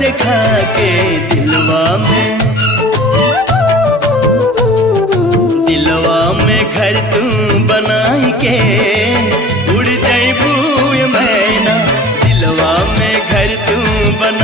दिखा के दिलवा में घर तू बनाई के उड़ जाइबू ये मैना, दिलवा में घर तू बना